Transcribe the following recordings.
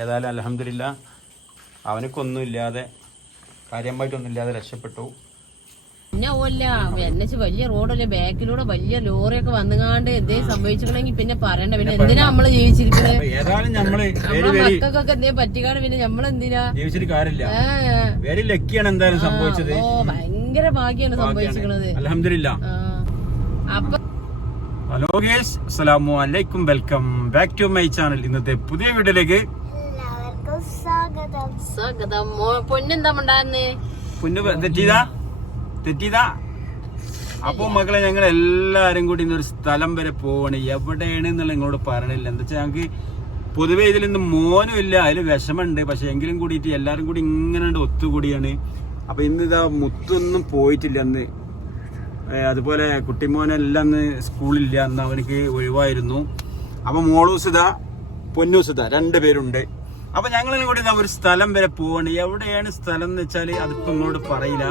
ഏതായാലും അൽഹംദുലില്ലാ അവനക്കൊന്നുമില്ലാതെ കാര്യമായിട്ടൊന്നുമില്ലാതെ രക്ഷപ്പെട്ടു. പിന്നെ വലിയ റോഡല്ലേ, ബാക്കിലൂടെ വലിയ ലോറിയൊക്കെ വന്നുകാണ്ട് എന്തേ സംഭവിച്ചിട്ടുണ്ടെങ്കിൽ പിന്നെ പറയണ്ട. പിന്നെ എന്തിനാ നമ്മള് ജീവിച്ചിരിക്കുന്നത്? ഏതായാലും നമ്മള് മക്കൾക്കൊക്കെ എന്തേലും പറ്റിക്കാണ് പിന്നെ നമ്മളെന്തിനാ ജീവിച്ചിട്ട് കാര്യമില്ല. വെരി ലക്കിയാണ് എന്തായാലും സംഭവിച്ചത്. ഭയങ്കര ഭാഗ്യാണ് സംഭവിച്ചിരിക്കുന്നത്. അൽഹംദുലില്ലാ. അപ്പൊ ഹലോ ഗൈസ്, അസ്സലാമു അലൈക്കും, welcome back to my channel. ഇന്നത്തെ പുതിയ വീഡിയോയിലേക്ക് എല്ലാവർക്കും സ്വാഗതം. പൊന്നെന്താ ഉണ്ടായിരുന്നേ? പൊന്നു തെറ്റീതാ. അപ്പൊ മക്കളെ, ഞങ്ങൾ എല്ലാരും കൂടി ഇന്നൊരു സ്ഥലം വരെ പോവാണ്. എവിടെയാണ് എന്നുള്ള നിങ്ങളോട് പറയണില്ല. എന്താ വെച്ചാൽ ഞങ്ങൾക്ക് പൊതുവെ ഇതിൽ നിന്ന് മോനും ഇല്ല, അതിൽ വിഷമുണ്ട്. പക്ഷെ എങ്കിലും കൂടിയിട്ട് എല്ലാരും കൂടി ഇങ്ങനെ ഒത്തുകൂടിയാണ്. അപ്പൊ ഇന്ന് ഇതാ മുത്തൊന്നും പോയിട്ടില്ല അന്ന്. അതുപോലെ കുട്ടിമോനെല്ലാം അന്ന് സ്കൂളില്ല, അന്ന് അവനക്ക് ഒഴിവായിരുന്നു. അപ്പൊ മോളൂസിത പൊന്നൂസിത 2 പേരുണ്ട്. അപ്പൊ ഞങ്ങളും കൂടി ഒരു സ്ഥലം വരെ പോവാണ്. എവിടെയാണ് സ്ഥലം എന്ന് വെച്ചാല് അതിപ്പോ ഇങ്ങോട്ട് പറയില്ല.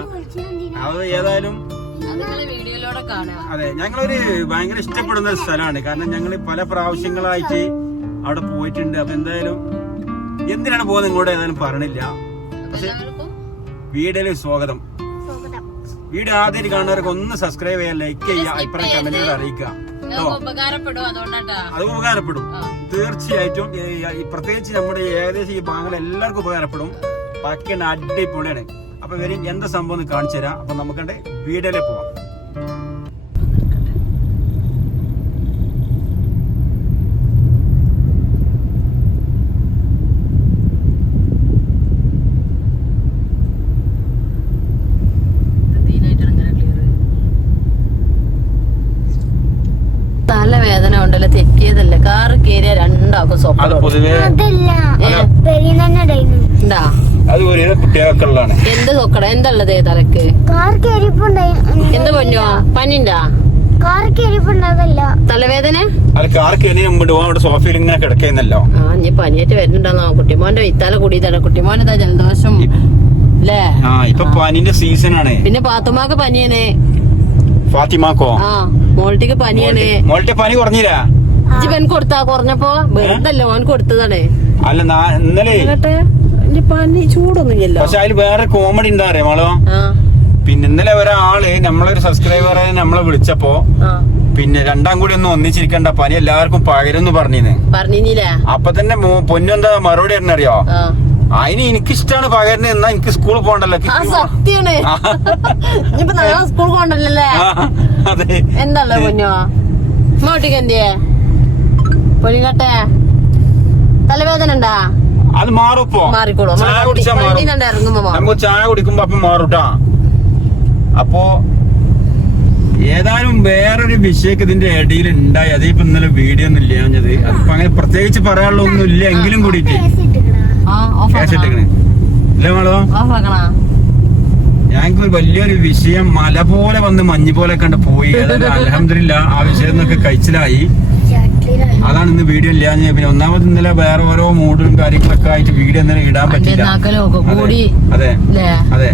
അത് ഏതായാലും അതെ, ഞങ്ങളൊരു ഭയങ്കര ഇഷ്ടപ്പെടുന്ന ഒരു സ്ഥലമാണ്. കാരണം ഞങ്ങൾ പല പ്രാവശ്യങ്ങളായിട്ട് അവിടെ പോയിട്ടുണ്ട്. അപ്പൊ എന്തായാലും എന്തിനാണ് പോകുന്നത് ഇങ്ങോട്ട് ഏതായാലും പറയണില്ല. പക്ഷെ വീഡിയോയില് സ്വാഗതം. വീഡിയോ ആദ്യം കാണുന്നവരൊക്കെ ഒന്ന് സബ്സ്ക്രൈബ് ചെയ്യാൻ, ലൈക്ക് ചെയ്യുക, അഭിപ്രായം കമന്റിലൂടെ അറിയിക്കുക. അത് ഉപകാരപ്പെടും തീർച്ചയായിട്ടും. പ്രത്യേകിച്ച് നമ്മുടെ ഏകദേശം ഈ ഭാഗങ്ങൾ എല്ലാവർക്കും ഉപകാരപ്പെടും. ബാക്കിയാണ് അടിപൊളിയാണ്. അപ്പൊ വരും എന്താ സംഭവം എന്ന് കാണിച്ചു തരാം. അപ്പൊ നമുക്കണ്ട് വീഡിയോയിലേക്ക് പോവാം. തലവേദന ഉണ്ടല്ലോ, തെറ്റിയതല്ലേ, കാറ് കയറിയ രണ്ടാക്കും സ്വപ്നം. എന്ത് നോക്കട എന്തള്ളത് തലക്ക്? എന്ത് പൊന്നോ, പനിണ്ടാ? തലവേദന സോഫയിൽ ഇങ്ങനെ കിടക്കുന്നല്ലോ. ആ, ഇനി പനിയായിട്ട് വരുന്നുണ്ടോ? കുട്ടിമോന്റെ ഇത്താല കൂടിയതാണ്. കുട്ടിമോന്റെ ജലദോഷം അല്ലേ? ഇപ്പൊ പനിന്റെ സീസൺ ആണ്. പിന്നെ പാത്തുമാക്ക് പനിയാണ്. ഫാത്തിമാക്കോ? ആ, മോൾട്ടിക്ക് പനിയാണ്. മോൾട്ടി പനി കുറഞ്ഞില്ല? പനി കൊടുത്താ കുറഞ്ഞപ്പോ വെറുതല്ലേ മോൻ കൊടുത്തതാണ്. അല്ല, ഇന്നലെ പനി ചൂടൊന്നുമില്ലല്ലോ. പക്ഷെ അതിൽ വേറെ കോമഡി ഉണ്ടാ മോളോ. പിന്നെ ഇന്നലെ ഒരാള് നമ്മളൊരു സബ്സ്ക്രൈബറെ നമ്മളെ വിളിച്ചപ്പോ പിന്നെ രണ്ടാം കൂടി ഒന്നും ഒന്നിച്ചിരിക്കണ്ട, പനി എല്ലാവർക്കും പകരുന്ന് പറഞ്ഞില്ലേ. അപ്പൊ തന്നെ പൊന്നെന്താ മറുപടി അറിയോ? അതിന് എനിക്കിഷ്ടാണ് പകരുന്നത്, എന്നാ എനിക്ക് സ്കൂളിൽ പോകണ്ടല്ലോ. സത്യാണ്, സ്കൂൾ പോകണ്ടല്ലേ. അതെ, എന്തല്ലോ പൊന്നോ മോട്ടിക്ക് എന്തിയേ പൊലിക്കട്ടെ? തലവേദന ഉണ്ടാ? അത് മാറുപ്പോ, മാറിക്കോളൂ. നമുക്ക് ചായ കുടിക്കുമ്പോ അപ്പം മാറൂട്ടാ. അപ്പോ ഏതായാലും വേറൊരു വിഷയൊക്കെ ഇതിന്റെ ഇടയിൽ ഉണ്ടായി. അതിപ്പോ ഇന്നലെ വീഡിയോ ഒന്നും ഇല്ലാഞ്ഞത്. അതിപ്പോ അങ്ങനെ പ്രത്യേകിച്ച് പറയാനുള്ള ഒന്നും ഇല്ല. എങ്കിലും കൂടിയിട്ട് ഇല്ലേ മോളോ? ഞങ്ങൾക്ക് വലിയൊരു വിഷയം മല പോലെ വന്ന് മഞ്ഞ് പോലെ കണ്ട് പോയി. അൽഹംദുലില്ലാ ആ വിഷയം എന്നൊക്കെ കഴിച്ചിലായി. അതാണ് ഇന്ന് വീഡിയോ ഇല്ലാഞ്ഞ. പിന്നെ ഒന്നാമത് ഇന്നലെ വേറെ ഓരോ മൂഡും കാര്യങ്ങളൊക്കെ ആയിട്ട് വീഡിയോ ഇന്നലെ ഇടാൻ പറ്റില്ല. അതെ അതെ,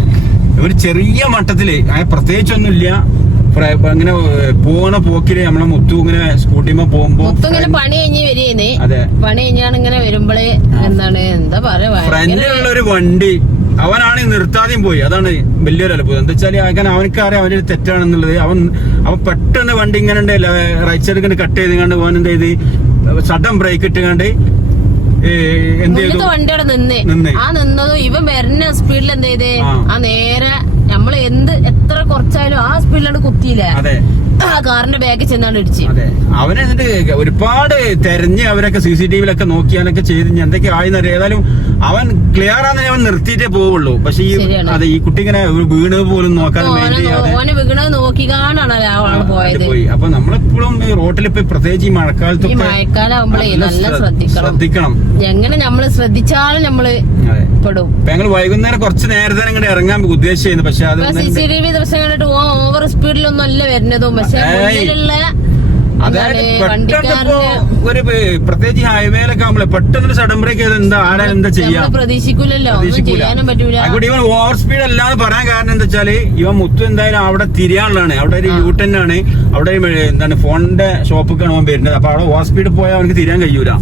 ഒരു ചെറിയ മട്ടത്തില് പ്രത്യേകിച്ചൊന്നും ഇല്ല. അങ്ങനെ പോണ പോക്കില് നമ്മളെ മുത്തു ഇങ്ങനെ സ്കൂട്ടിമ്മ പോകുമ്പോ പണി കഴിഞ്ഞ് വരികയെന്ന്. അതെ, പണി കഴിഞ്ഞാണ് ഇങ്ങനെ വരുമ്പോള് എന്താണ് എന്താ പറയാ, ഫ്രണ്ടിലുള്ള ഒരു വണ്ടി അവനാണ് നിർത്താതെയും പോയി. അതാണ് വലിയൊരു അത്ഭുതം. എന്താ വെച്ചാൽ അവനക്കറിയാം അവനൊരു തെറ്റാണെന്നുള്ളത്. അവൻ പെട്ടെന്ന് വണ്ടി ഇങ്ങനെ റൈറ്റ് സൈഡ് ഇങ്ങനെ കട്ട് ചെയ്ത് പോകാൻ എന്ത് ചെയ്ത് സഡൻ ബ്രേക്ക് ഇട്ടുകൊണ്ട് എന്ത് ചെയ്തു, വണ്ടിയുടെ നിന്ന് ആ നിന്നതും ഇവൻ വരുന്ന സ്പീഡിൽ എന്ത് ചെയ്തേ, ആ നേരെ നമ്മള് എത്ര കുറച്ചായാലും ആ സ്പീഡിലാണ് കുത്തിയില്ല. അതെ, ആ കാറിന്റെ ബാക്കിൽ ചെന്നാണ് ഇടിച്ച്. അതെ, അവനെ എന്നിട്ട് ഒരുപാട് തെരഞ്ഞ് അവരൊക്കെ CCTVയിലൊക്കെ നോക്കിയാനൊക്കെ ചെയ്ത് എന്തൊക്കെ ആയിന്നറിയാം. ഏതായാലും അവൻ ക്ലിയർ ആണെന്ന് അവൻ നിർത്തിയിട്ടേ പോവുള്ളൂ. പക്ഷെ ഈ കുട്ടി ഇങ്ങനെ വീണ് പോലും നോക്കാതെ വീണത് നോക്കിക്കാണാണ് പോയത്. അപ്പൊ നമ്മളെപ്പോഴും റോട്ടിൽ ഇപ്പൊ പ്രത്യേകിച്ച് ഈ മഴക്കാലത്ത് മഴക്കാലാവുമ്പോഴേ നല്ല ശ്രദ്ധിക്കണം. എങ്ങനെ നമ്മള് ശ്രദ്ധിച്ചാലും നമ്മള് പെടും. ഞങ്ങൾ വൈകുന്നേരം കുറച്ച് നേരത്തെ ഇങ്ങോട്ട് ഇറങ്ങാൻ ഉദ്ദേശിച്ചിരുന്നു. പക്ഷെ അത് CCTV ദിവസം കണ്ടിട്ട് ഓവർ സ്പീഡിലൊന്നും അല്ല വരുന്നതും. പക്ഷെ ഒരു പ്രത്യേകിച്ച് ഹൈവേയിലൊക്കെ ആകുമ്പോഴേ പെട്ടെന്ന് സഡൻ ബ്രേക്ക് ചെയ്ത് എന്താ ചെയ്യാ പ്രതീക്ഷിക്കൂലല്ലോ, ചെയ്യാനും പറ്റൂല. അതുകൊണ്ട് ഇവൻ ഓവർ സ്പീഡ് അല്ലാന്ന് പറയാൻ കാരണം എന്താ വെച്ചാല് ഇവൻ മുത്തു എന്തായാലും അവിടെ തിരിയാനുള്ളതാണ്. അവിടെ ഒരു യൂട്ടൻ ആണ്. അവിടെ എന്താണ് ഫോണിന്റെ ഷോപ്പൊക്കെയാണ് അവൻ വരുന്നത്. അപ്പൊ അവിടെ ഓവർ സ്പീഡ് പോയാൽ അവനക്ക് തിരിയാൻ കഴിയൂല.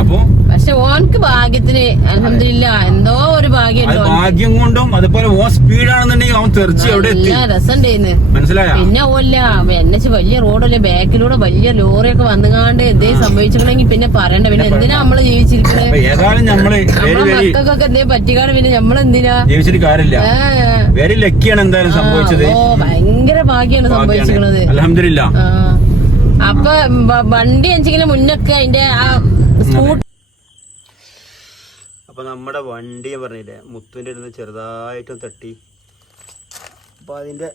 അപ്പൊ പക്ഷെ ഓനക്ക് ഭാഗ്യത്തിന് അൽഹംദുലില്ലാ എന്തോ ഒരു ഭാഗ്യം ഭാഗ്യം കൊണ്ടും അതുപോലെ ഓ സ്പീഡാണെന്നുണ്ടെങ്കിൽ അവൻ തെറിച്ച് എവിടെ എത്തി. രസമുണ്ടായിന്ന് മനസ്സിലായോ? പിന്നെ ഓല്ല എന്നെ വലിയ റോഡല്ലേ ബാക്കിലൂടെ വലിയ ലോറിയൊക്കെ വന്നുകാണ്ട് എന്തേ സംഭവിച്ചിട്ടുണ്ടെങ്കിൽ പിന്നെ പറയണ്ട. പിന്നെ എന്തിനാ നമ്മള് ജീവിച്ചിരിക്കുന്നത്? ഏതായാലും നമ്മള് മക്കൾക്കൊക്കെ എന്തേ പറ്റിക്കാണ് പിന്നെ നമ്മളെന്തിനാ ജീവിച്ചിട്ട് കാര്യമില്ല. വെരി ലക്കിയാണ് എന്തായാലും സംഭവിച്ചത്. ഭയങ്കര ഭാഗ്യാണ് സംഭവിച്ചിരിക്കുന്നത്. അൽഹംദുലില്ലാ. അപ്പൊ വണ്ടി വെച്ചെങ്കിലും മുന്നൊക്കെ അതിന്റെ ആ സ്കൂട്ട്. അപ്പൊ നമ്മുടെ വണ്ടി പറഞ്ഞില്ലേ മുത്തുവിന്റെ അടുത്ത് ചെറുതായിട്ടും തട്ടി. അപ്പൊ അതിന്റെ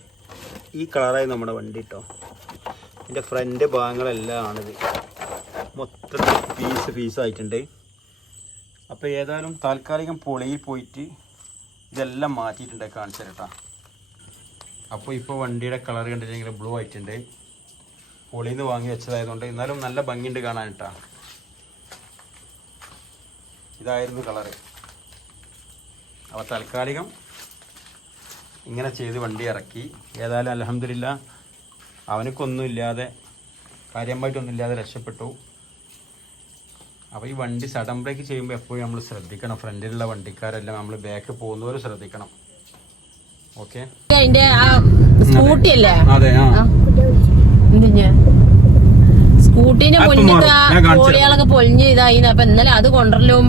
ഈ കളറായി നമ്മുടെ വണ്ടി കേട്ടോ. ഇതിന്റെ ഫ്രണ്ട് ഭാഗങ്ങളെല്ലാം ആണിത്. മൊത്തത്തിൽ പീസായിട്ടുണ്ട്. അപ്പൊ ഏതായാലും താൽക്കാലികം പൊളിയിൽ പോയിട്ട് ഇതെല്ലാം മാറ്റിയിട്ടുണ്ട്, കാണിച്ചു തരട്ടാ. അപ്പോൾ ഇപ്പോൾ വണ്ടിയുടെ കളർ കണ്ടിട്ടുണ്ടെങ്കിൽ ബ്ലൂ ആയിട്ടുണ്ട്. പൊളിയിൽ നിന്ന് വാങ്ങി വെച്ചതായതുകൊണ്ട് എന്നാലും നല്ല ഭംഗിയുണ്ട് കാണാൻ കേട്ടാ. ഇതായിരുന്നു കളറ്. അപ്പോൾ താൽക്കാലികം ഇങ്ങനെ ചെയ്ത് വണ്ടി ഇറക്കി. ഏതായാലും അൽഹംദുലില്ലാ അവനക്കൊന്നുമില്ലാതെ കാര്യമായിട്ടൊന്നുമില്ലാതെ രക്ഷപ്പെട്ടു. അപ്പോൾ ഈ വണ്ടി സഡൻ ബ്രേക്ക് ചെയ്യുമ്പോൾ എപ്പോഴും നമ്മൾ ശ്രദ്ധിക്കണം. ഫ്രണ്ടിലുള്ള വണ്ടിക്കാരെല്ലാം നമ്മൾ ബാക്ക് പോകുന്നവരും ശ്രദ്ധിക്കണം. ഓക്കെ. അതിന്റെ ആ സ്കൂട്ടി അല്ലേ? അതെ. സ്കൂട്ടീന്റെ മുന്നിൽ കോളികളൊക്കെ പൊളിഞ്ഞ് ഇതായി. അപ്പൊ ഇന്നലെ അത് കൊണ്ടരലും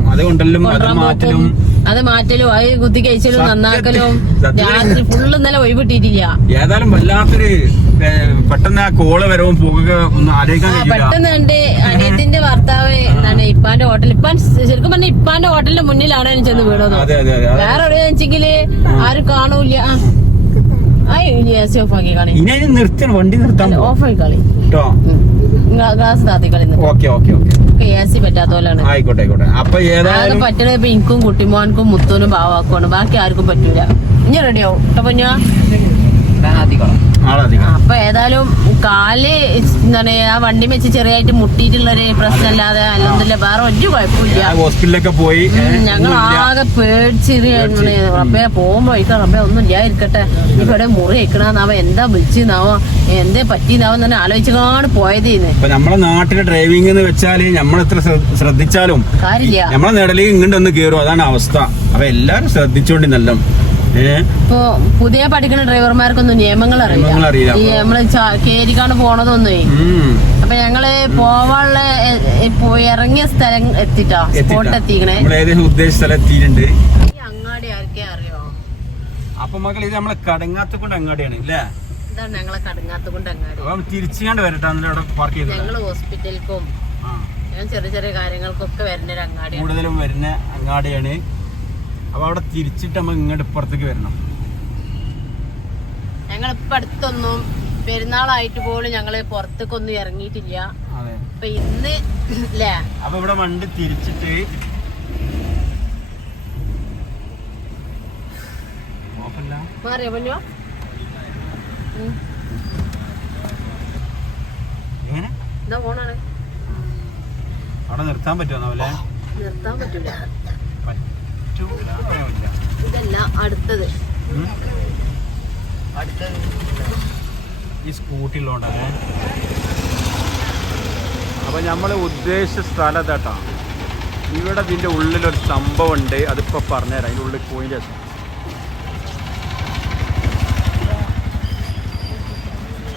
അത് മാറ്റലും അത് കുത്തി കഴിച്ചലും നന്നാക്കലും രാത്രി ഫുള്ള് ഇന്നലെ ഒഴിവിട്ടിട്ടില്ല. ഏതായാലും വല്ലാത്തൊരു പെട്ടെന്ന് ആ കോള് വരവും പോകുക ഒന്നും ആലോചിക്കാൻ പെട്ടെന്ന് എന്റെ അനിയത്തിന്റെ ഭർത്താവ് എന്താണ് ഇപ്പാന്റെ ഹോട്ടൽ ശരിക്കും പറഞ്ഞ ഇപ്പാന്റെ ഹോട്ടലിന്റെ മുന്നിലാണ് ഞാൻ ചെന്ന് വീണത്. വേറെ എവിടെയാ വെച്ചെങ്കില് ആരും കാണൂല. ഓഫാക്കി കളി വണ്ടി നിർത്താൻ ഓഫായി കളി ഗ്ലാസ് താത്തി കളി എ സി പറ്റാത്ത പോലാണ്. അത് പറ്റണ ഇപ്പൊ എനിക്കും കുട്ടിമോൻക്കും മുത്തൂനും ഭാവാക്കുമാണ്. ബാക്കി ആർക്കും പറ്റൂല. ഇനി റെഡിയാവും കേട്ടോ പൊന്നോ. അപ്പൊ ഏതായാലും കാല് എന്താണ് ആ വണ്ടി വെച്ച് ചെറിയായിട്ട് മുട്ടിയിട്ടുള്ളൊരു പ്രശ്നമല്ലാതെ അല്ലെന്നില്ല വേറെ ഒരു കുഴപ്പമില്ല. ഹോസ്പിറ്റലിലൊക്കെ പോയി ഞങ്ങൾ ആകെ പേടിച്ചിരുന്നു. റബ്ബെ പോകുമ്പോ റബ്ബെ ഒന്നും ഇല്ലാതിരിക്കട്ടെ. ഇവിടെ മുറി വെക്കണാവ എന്താ വിളിച്ചെന്നാവോ എന്തേ പറ്റിയെന്നാവോ തന്നെ ആലോചിച്ചാണ് പോയതേന്ന്. നമ്മളെ നാട്ടിലെ ഡ്രൈവിംഗ് എന്ന് വെച്ചാല് നമ്മളെത്ര ശ്രദ്ധിച്ചാലും കാര്യമില്ല. നമ്മളെ നിടലേക്ക് ഇങ്ങോട്ടൊന്ന് കേറും. അതാണ് അവസ്ഥ. അപ്പൊ എല്ലാരും ശ്രദ്ധിച്ചോണ്ടി നല്ല. ഇപ്പൊ പുതിയ പഠിക്കുന്ന ഡ്രൈവർമാർക്കൊന്നും നിയമങ്ങൾ അറിയില്ല. ഈ നമ്മള് കേരിക്കാണ് പോണതൊന്നേ. അപ്പൊ ഞങ്ങള് പോവാനുള്ള ഇറങ്ങിയ സ്ഥലം എത്തിട്ടോ സ്പോട്ട് എത്തിക്കണേ. ഉദ്ദേശിച്ച സ്ഥലം എത്തിയിട്ടുണ്ട്. ഈ അങ്ങാടി ആർക്കേ അറിയോ? അപ്പൊ മക്കൾ ഇത് നമ്മളെ കടങ്ങാത്തക്കൊണ്ട് അങ്ങാടിയാണ് അല്ലേ? ഇതാണ് ഞങ്ങളെ കടങ്ങാത്തക്കൊണ്ട് അങ്ങാടി. തിരിച്ചാണ്ട് വരട്ടെ അവിടെ പാർക്ക് ചെയ്ത്. ഞങ്ങള് ഹോസ്പിറ്റലിലും ചെറിയ ചെറിയ കാര്യങ്ങൾക്കൊക്കെ വരുന്ന ഒരു അങ്ങാടി, കൂടുതലും വരുന്ന അങ്ങാടിയാണ്. അപ്പൊ അവിടെ തിരിച്ചിട്ട് നമ്മൾ ഇങ്ങോട്ട് ഇപ്പുറത്തേക്ക് വരണം. ഞങ്ങൾ ഇപ്പൊ അടുത്തൊന്നും പെരുന്നാളായിട്ട് പോലും ഞങ്ങള് പുറത്തേക്കൊന്നും ഇറങ്ങിയിട്ടില്ല. അപ്പൊ ഇന്ന് അല്ലേ? അപ്പൊ ഇവിടെ വണ്ടി തിരിച്ചിട്ട് മാറിയോ പൊന്നോ? എന്താ ഫോണാണ് അവിടെ നിർത്താൻ പറ്റുമോ? നിർത്താൻ പറ്റൂല. ഇതല്ല അടുത്തത് ഈ സ്കൂട്ടി ഉള്ളതുകൊണ്ടല്ലേ. അപ്പൊ നമ്മള് ഉദ്ദേശിച്ച സ്ഥലം ഇതാട്ടാ. ഇവിടെ ഇതിന്റെ ഉള്ളിലൊരു സംഭവം ഉണ്ട്. അതിപ്പോ പറഞ്ഞുതരാം. അതിന്റെ ഉള്ളിൽ പോയിന്റ്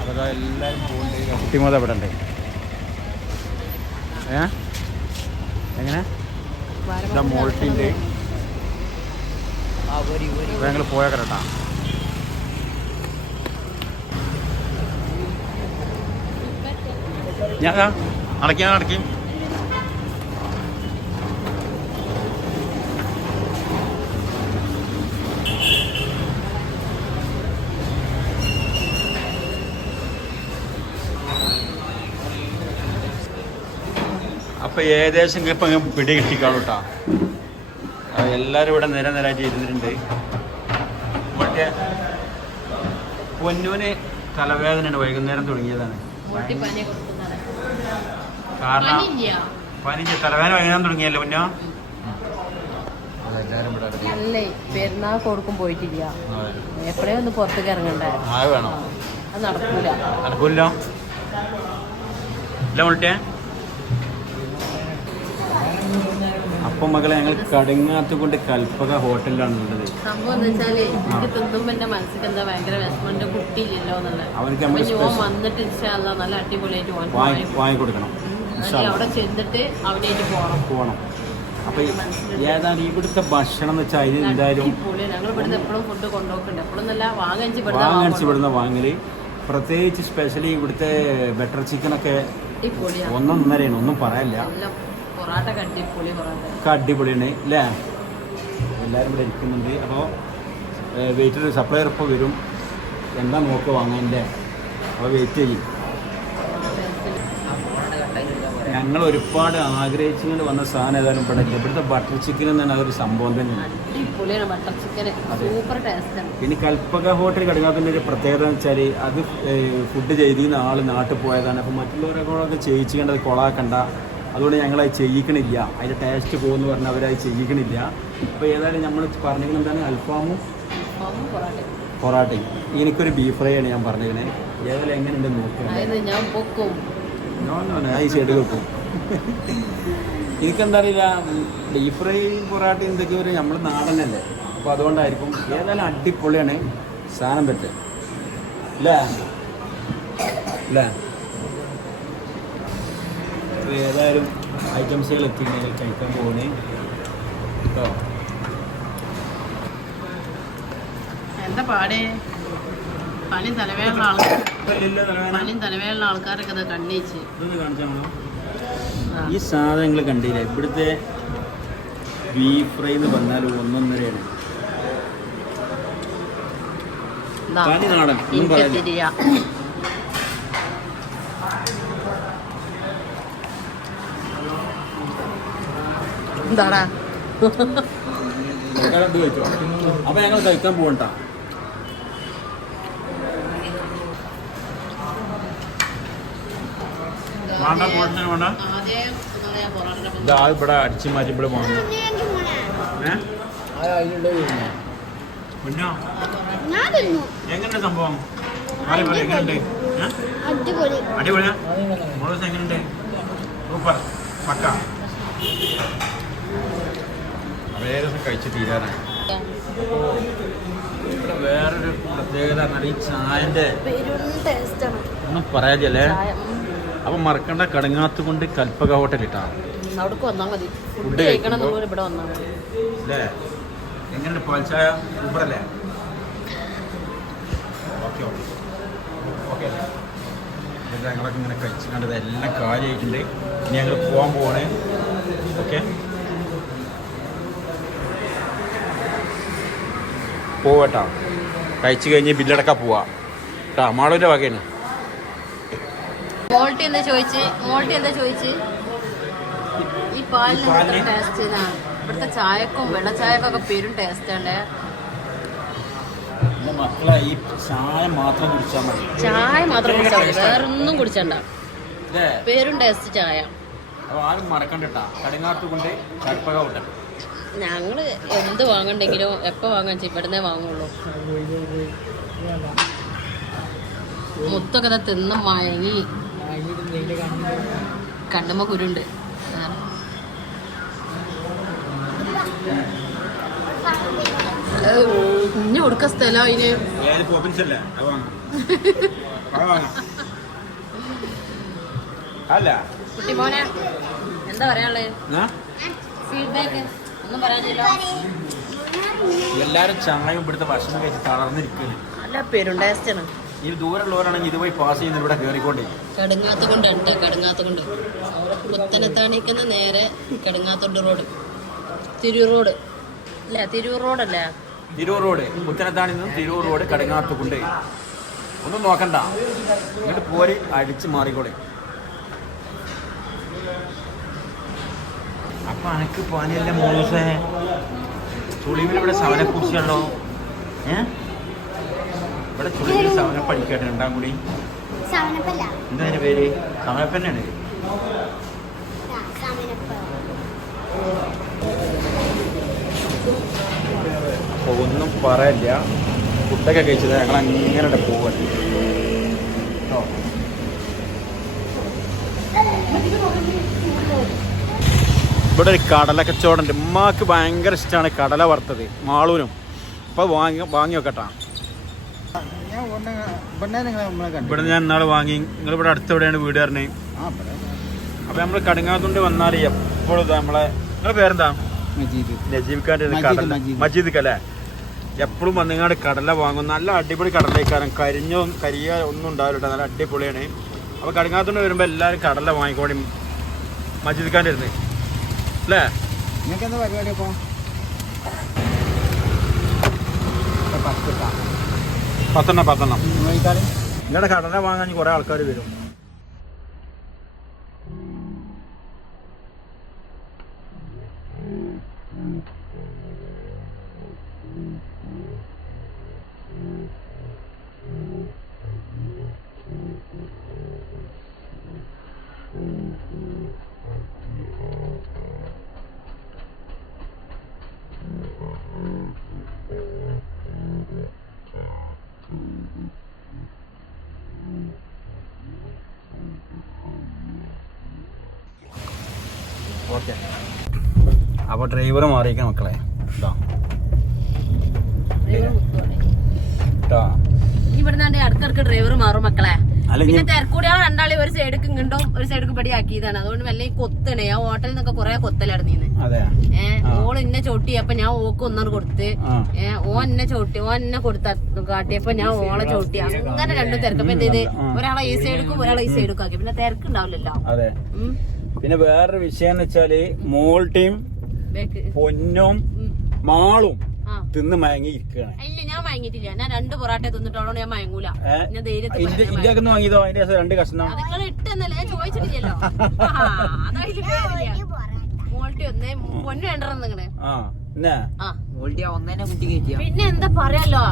അതൊക്കെ എല്ലാരും പോകുന്നുണ്ട്. കുട്ടിമോത ഇവിടെ ഉണ്ട്. എങ്ങനെ മോൾട്ടിന്റെ ഞങ്ങൾ പോയേക്കരട്ടാ. ഞാൻ അടയ്ക്കും. അപ്പൊ ഏകദേശം ഇപ്പൊ പിടി കിട്ടിക്കാളൂ കേട്ടോ. എല്ലാരും ഇവിടെ നിരനിരായിട്ട് ഇരുന്നിട്ടുണ്ട്. മറ്റേ പൊന്നൂന് തലവേദനയാണ്. വൈകുന്നേരം തുടങ്ങിയതാണ്. കാരണം പനി തലവേദന വൈകുന്നേരം തുടങ്ങിയല്ലോ പൊന്നോ. പെരുന്നാൾ കൊടുക്കും പോയിട്ടില്ല. എപ്പോഴേ ഒന്ന് പുറത്തേക്ക് ഇറങ്ങണ്ടേ? വേണോ? അത് നടക്കൂലോ. ഇല്ല മുൾട്ടേ അപ്പൊ മകളെ ഞങ്ങൾ കടങ്ങാത്തുകൊണ്ട് കൽപ്പക ഹോട്ടലിലാണ് ഉള്ളത്. സംഭവം എന്താ വെച്ചാല് എനിക്ക് തിന്നുമ്പോ എന്റെ മനസ്സിൽ എന്താ ഭയങ്കര വിഷമന്റെ കുട്ടിയില്ലല്ലോ എന്നുള്ളത്. അവർക്ക് ഓൻ വന്നിട്ട് ഇൻഷാല്ലാ നല്ല അടിപൊളിയായിട്ട് വാങ്ങിക്കൊടുക്കണം. അവിടെ ചെന്നിട്ട് അവനായിട്ട് പോണം. അപ്പൊ ഏതാണ് ഇവിടുത്തെ ഭക്ഷണം എന്ന് വെച്ചാൽ അതിന് എന്തായാലും ഞങ്ങൾ ഇവിടുന്ന് എപ്പോഴും ഫുഡ് കൊണ്ടുപോക്കുന്നുണ്ട്. എപ്പോഴും നല്ല വാങ്ങിച്ച് ഇവിടുന്ന് വാങ്ങല്. പ്രത്യേകിച്ച് സ്പെഷ്യലി ഇവിടുത്തെ ബട്ടർ ചിക്കനൊക്കെ ഒന്നൊന്നരയാണ്, ഒന്നും പറയാനില്ല. അടിപൊളിയാണ് അല്ലേ? എല്ലാവരും ഇവിടെ ഇരിക്കുന്നുണ്ട്. അപ്പോൾ വെയിറ്റർ സപ്ലയർ ഇപ്പോൾ വരും. എന്താ നോക്കുക വാങ്ങാൻ്റെ, അപ്പോൾ വെയിറ്റ് ചെയ്യും. ഞങ്ങൾ ഒരുപാട് ആഗ്രഹിച്ചുകൊണ്ട് വന്ന സാധനം ഏതായാലും ഇവിടെ ഇവിടുത്തെ ബട്ടർ ചിക്കൻ എന്നാണ് അതൊരു സംഭവം തന്നെയാണ്. ഇനി കൽപ്പക ഹോട്ടൽ കടങ്ങാത്തതിൻ്റെ ഒരു പ്രത്യേകത എന്ന് വെച്ചാൽ അത് ഫുഡ് ചെയ്തിരുന്ന ആൾ നാട്ടിൽ പോയതാണ്. അപ്പോൾ മറ്റുള്ളവരെക്കൊണ്ടൊക്കെ ചെയ്യിച്ചിട്ട് അത് കൊളാക്കണ്ട, അതുകൊണ്ട് ഞങ്ങളത് ചെയ്യിക്കണില്ല. അതിൻ്റെ ടേസ്റ്റ് പോകുമെന്ന് പറഞ്ഞാൽ അവരത് ചെയ്യിക്കണില്ല. അപ്പോൾ ഏതായാലും നമ്മൾ പറഞ്ഞിരിക്കുന്നത് എന്താണ്, അൽഫാമും പൊറാട്ടയും. എനിക്കൊരു ബീഫ് ഫ്രൈ ആണ് ഞാൻ പറഞ്ഞിരിക്കുന്നത്. ഏതായാലും എങ്ങനെയുണ്ട് നോക്കുക. ഈ സൈഡ് വെക്കും. എനിക്കെന്താ അറിയില്ല, ബീഫ് ഫ്രൈ പൊറാട്ട എന്തൊക്കെ ഒരു നമ്മൾ നാടനല്ലേ, അപ്പോൾ അതുകൊണ്ടായിരിക്കും. ഏതായാലും അടിപൊളിയാണ് സാധനം പറ്റും അല്ലേ? അപ്പോൾ ഏതായാലും ഐറ്റംസുകൾ എത്തിക്കഴിഞ്ഞാൽ കഴിക്കാൻ പോകുന്നേ കേട്ടോ. എന്താ പാടേ പനി തലവേദന ആൾക്കാരൊക്കെ അത് കണ്ണീച്ച് ഈ സാധനങ്ങൾ കണ്ടില്ലേ? ഇവിടുത്തെ ബീഫ് ഫ്രൈ എന്ന് പറഞ്ഞാൽ 1.5 തനി നാടൻ. എന്താടാ കഴിച്ചോ? അപ്പൊ ഞങ്ങൾ കഴിക്കാൻ പോകണ്ട. ഇവിടെ അടിച്ചു മാറ്റി ഇവിടെ വാങ്ങും. എങ്ങനെയുണ്ട് സംഭവം? എങ്ങനെയുണ്ട്? അടിപൊളിയാ? എങ്ങനെയുണ്ട്? സൂപ്പർ പക്ക. വേറെ കഴിച്ച് തീരാനാണ്. ഇവിടെ വേറൊരു പ്രത്യേകത പറഞ്ഞാൽ ഈ ചായന്റെ ഒന്നും പറയാല്ലേ. അപ്പൊ മറക്കണ്ട, കടങ്ങാത്തുകൊണ്ട് കൽപ്പക ഹോട്ടൽ ഇട്ടാണ് ഫുഡ് കഴിക്കണം. അല്ലേ? എങ്ങനെയുണ്ട് പാൽ ചായ? സൂപ്പറല്ലേ? ഓക്കെ ഓക്കെ ഓക്കെ അല്ലേ? ഞങ്ങളൊക്കെ ഇങ്ങനെ കഴിച്ചു കണ്ടത് എല്ലാം കാര്യമായിട്ടുണ്ട്. ഇനി ഞങ്ങൾ പോകാൻ പോകണേ. ഓക്കെ, പോവട്ടാ. കഴിച്ചു കഴിഞ്ഞ് ബില്ലടക്കാൻ പോവാ കേട്ടാ. മാളൂൻ്റെ വകയാണ്. മോൾട്ടി എന്താ ചോദിച്ച് ഈ പാലിന് ടേസ്റ്റ് ഇവിടുത്തെ ചായക്കും വെള്ളച്ചായക്കൊക്കെ പേരും ടേസ്റ്റ് ഉണ്ട്. മക്കളെ ഈ ചായ മാത്രം കുടിച്ചാൽ മതി. വേറൊന്നും കുടിച്ചണ്ട. പേരും ടേസ്റ്റ് ചായ. ആരും മറക്കണ്ടട്ടാ. കടങ്ങാത്തുകൊണ്ട് കൽപ്പക ഹോട്ടൽ. ഞങ്ങള് എന്ത് വാങ്ങണ്ടെങ്കിലും എപ്പോ വാങ്ങാൻ ഇവിടുന്നേ വാങ്ങുള്ളൂ. മുത്തൊക്കെ തിന്ന് മയങ്ങി കണ്ണുമ്മ കുരുണ്ട്. കുഞ്ഞു കൊടുക്ക സ്ഥലം അതിന്. കുട്ടി മോനെ എന്താ പറയാനുള്ളത്? ഫീഡ്ബാക്ക് ഒന്നും പറയാനില്ല. എല്ലാരും ചായയും ഇവിടുത്തെ ഭക്ഷണം കഴിച്ച് തളർന്നിരിക്കുന്നു. നല്ല പേരും ടേസ്റ്റാണ്. ഈ ദൂരമുള്ളവരാണെങ്കിൽ ഇതുവഴി പാസ് ചെയ്യുന്ന ഇവിടെ കയറിക്കൊണ്ടേ. കടുങ്ങാത്തുകൊണ്ട് പുത്തനത്താണിക്കുന്ന നേരെ കടുങ്ങാത്തോണ്ട് റോഡ്, തിരൂർ റോഡ് അല്ല, തിരൂർ റോഡ് പുത്തനത്താണി നിന്ന് തിരൂർ റോഡ് കടുങ്ങാത്തുകൊണ്ട്. ഒന്നും നോക്കണ്ട, എന്നിട്ട് പോരി അടിച്ച് മാറിക്കോളെ. അപ്പൊ അനക്ക് പനിയല്ലേ മോളൂസേ? ചുളിവിലിവിടെ സമരക്കുറിച്ചുണ്ടോ? ഇവിടെ ചുളിവിൽ സമരപ്പ് അടിക്കട്ടെ. രണ്ടാം കൂടി എന്താ അതിന്റെ പേര്? സമരപ്പന്നെയാണ്. അപ്പോൾ ഒന്നും പറയില്ല. ഫുഡൊക്കെ കഴിച്ചത് ഞങ്ങൾ അങ്ങനെ പോകട്ടെ കേട്ടോ. ഇവിടെ ഒരു കടല കച്ചവടം ഉണ്ട്. ഉമ്മാക്ക് ഭയങ്കര ഇഷ്ടമാണ് കടല വറുത്തത്, മാളൂനും. അപ്പോൾ വാങ്ങി വെക്കട്ടാ. ഇവിടെ ഞാൻ ഇന്നാൾ വാങ്ങി. നിങ്ങളിവിടെ അടുത്തെവിടെയാണ് വീട് പറഞ്ഞത്? അപ്പോൾ നമ്മൾ കടുങ്ങാത്തുണ്ട് വന്നാൽ എപ്പോഴും നമ്മളെ, നിങ്ങളുടെ പേരെന്താ? നജീബ് ഖാൻ്റെ കടല, മജീദ് അല്ലേ? എപ്പോഴും വന്നിങ്ങാട് കടല വാങ്ങും. നല്ല അടിപൊളി കടലേക്കാരൻ, കരിയ ഒന്നും ഉണ്ടാവില്ല, നല്ല അടിപൊളിയാണ്. അപ്പോൾ കടുങ്ങാത്തുണ്ട് വരുമ്പോൾ എല്ലാവരും കടല വാങ്ങിക്കോടി മജീദ് ഖാൻ്റെ ഇരുന്ന് അല്ലേ? നിങ്ങൾക്ക് എന്താ പരിപാടി? അപ്പോൾ 10 നിങ്ങളുടെ കടല വാങ്ങാൻ കുറേ ആൾക്കാർ വരും. ഓക്കെ, അപ്പോൾ ഡ്രൈവർ മാറിയിരിക്കണം മക്കളെ. ഇവിടുന്നാണ്ട് ഇടക്കിടക്ക് ഡ്രൈവർ മാറും മക്കളെ. പിന്നെ തിരക്കൂടിയാണ് രണ്ടാളി ഒരു സൈഡിക്ക് ഇങ്ങോട്ടും ഒരു സൈഡിക്ക് പടി ആക്കിയതാണ്. അതുകൊണ്ട് വല്ല കൊത്തണേ. ആ ഹോട്ടലിൽ നിന്നൊക്കെ കൊറേ കൊത്തലായിരുന്നീന്ന്. ഓള് എന്നെ ചോട്ടിയപ്പോ ഞാൻ ഓക്ക് ഒന്നാണ് കൊടുത്ത്, ഓൻ എന്നെ ചോട്ടി, ഓൻ എന്നെ കാട്ടിയപ്പോ ഞാൻ ഓളെ ചോട്ടി. അങ്ങനെ രണ്ടും തിരക്കപ്പോ എന്ത് ചെയ്ത് ഒരാളെ ഈ സൈഡിക്കും ഒരാളെ ഈ സൈഡിക്കും ആക്കി. പിന്നെ തിരക്കുണ്ടാവില്ലല്ലോ. പിന്നെ വേറൊരു വിഷയം എന്ന് വെച്ചാല് മോൾട്ടിയും പൊന്നും മാളും തിന്ന് മയങ്ങി ഇരിക്കുകയാണ്. ഇല്ല, ഞാൻ മയങ്ങിട്ടില്ല. ഞാൻ 2 പൊറാട്ട തിന്നിട്ടോളൂ, ഞാൻ മയങ്ങൂല. ഞാൻ ഇന്ത്യക്ക് വാങ്ങിയതോ? അതിന്റെ 2 കഷ്ണം നിങ്ങൾ ഇട്ടെന്നല്ലേ, ഞാൻ ചോദിച്ചിട്ടില്ലല്ലോ. മോൾട്ടി ഒന്നേ, പൊന്നു രണ്ടെണ്ണം നിങ്ങള്. പിന്നെ എന്താ പറയാലോ,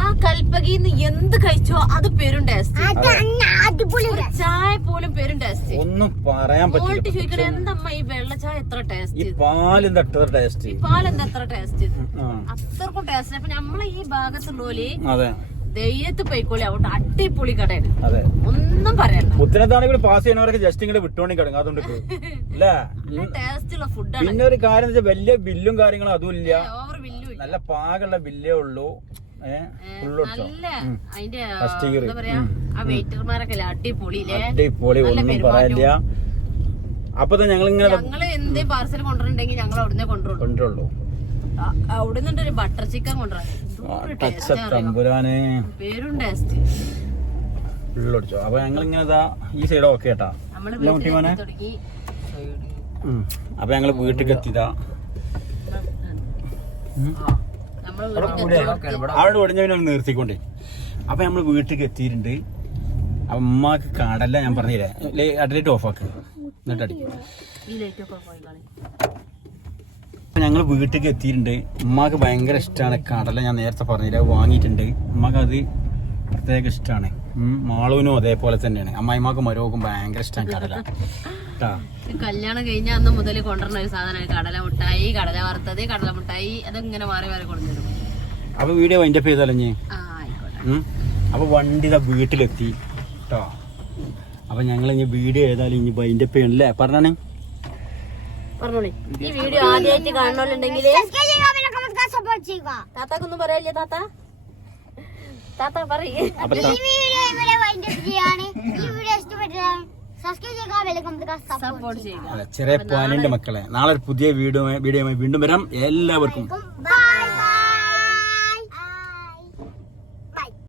ആ കൽപ്പകീന്ന് എന്ത് കഴിച്ചോ അത് പേരും ടേസ്റ്റ്. ചായ പോലും പേരും ടേസ്റ്റ്. ഒന്നും പറയാൻ പറ്റില്ല. ചോദിക്കണേ എന്തമ്മ ഈ വെള്ള ചായ എത്ര ടേസ്റ്റ്, പാലെന്താ എത്ര ടേസ്റ്റ്, പാലെന്താ എത്ര ടേസ്റ്റ്, അത്രക്കും ടേസ്റ്റ്. അപ്പൊ നമ്മളെ ഈ ഭാഗത്തുള്ളോല് ധൈര്യത്ത് പോയിക്കോളി. അവിടെ അടിപൊളി കടയാണ്, ഒന്നും പറയണ്ട. മുത്തനത്താണെങ്കിൽ പാസ് ചെയ്യുന്നവരൊക്കെ ജസ്റ്റ് ഇങ്ങനെ വിട്ടോണ്ടി കിടങ്ങും. അതുകൊണ്ട് ടേസ്റ്റുള്ള ഫുഡാണ്. പിന്നെ ഒരു കാര്യം വെച്ചാൽ വലിയ ബില്ലും കാര്യങ്ങളും അതും ഇല്ല, നല്ല പാകമുള്ള ബില്ലേ ഉള്ളൂ. അടിപൊളി, ഒന്നും പറയാനില്ല. അപ്പൊ ഞങ്ങൾ എന്തേ പാർസൽ കൊണ്ടുവരണ്ടെങ്കിൽ ഞങ്ങൾ അവിടുന്ന് കൊണ്ടുവരുള്ളൂ. അവിടെ നിന്നിട്ട് ഒരു ബട്ടർ ചിക്കൻ കൊണ്ടുവരാൻ പേരും ടേസ്റ്റ്. അപ്പൊ ഞങ്ങൾ ഇങ്ങനെ ഈ സൈഡ് ഓക്കെ കേട്ടാ. അപ്പൊ ഞങ്ങള് വീട്ടിലേക്ക് എത്തിയതാ. അവിടെ ഒടിഞ്ഞ പിന്നെ നിർത്തിക്കൊണ്ടേ. അപ്പൊ നമ്മള് വീട്ടിലേക്ക് എത്തിയിട്ടുണ്ട്. അപ്പൊ ഉമ്മാക്ക് കടല ഞാൻ പറഞ്ഞില്ലേ, അടലേറ്റ് ഓഫാക്ക് എന്നിട്ട് അടിക്കും. ഞങ്ങൾ വീട്ടിലേക്ക് എത്തിയിട്ടുണ്ട്. ഉമ്മാക്ക് ഭയങ്കര ഇഷ്ടമാണ് കടല. ഞാൻ നേരത്തെ പറഞ്ഞില്ല, വാങ്ങിയിട്ടുണ്ട്. ഉമ്മാക്ക് അത് പ്രത്യേക ഇഷ്ടമാണ്. മാളൂനും അതേപോലെ തന്നെയാണ്. അമ്മായിമാക്കും മരോക്കും ഭയങ്കര ഇഷ്ടമാണ് കടല. കല്യാണം കഴിഞ്ഞ അന്ന് മുതൽ കൊണ്ടുവരുന്ന ഒരു സാധനമാണ് കടല മുട്ടായി, കടല വറുത്തത്, കടല മുട്ടായി. അതിങ്ങനെ മാറി മാറി കൊണ്ടുവരും. അപ്പൊ വീഡിയോ വൈൻഡപ്പ് ചെയ്താലേ. അപ്പൊ വണ്ടി വീട്ടിലെത്തി കേട്ടോ. അപ്പൊ ഞങ്ങൾ ഇനി വീഡിയോ ഏതായാലും ഇനി വൈൻഡപ്പ് ചെയ്യണല്ലേ? പറഞ്ഞാണേ, പറഞ്ഞോളി. ഈ വീഡിയോ ആദ്യമായിട്ട് കാണണമെന്നുണ്ടെങ്കിൽ താത്താക്കൊന്നും പറയല്ലേ? താത്ത പറയേ. ചെറിയ പാലിന്റെ മക്കളെ, നാളെ ഒരു പുതിയ വീഡിയോ വീണ്ടും വരാം. എല്ലാവർക്കും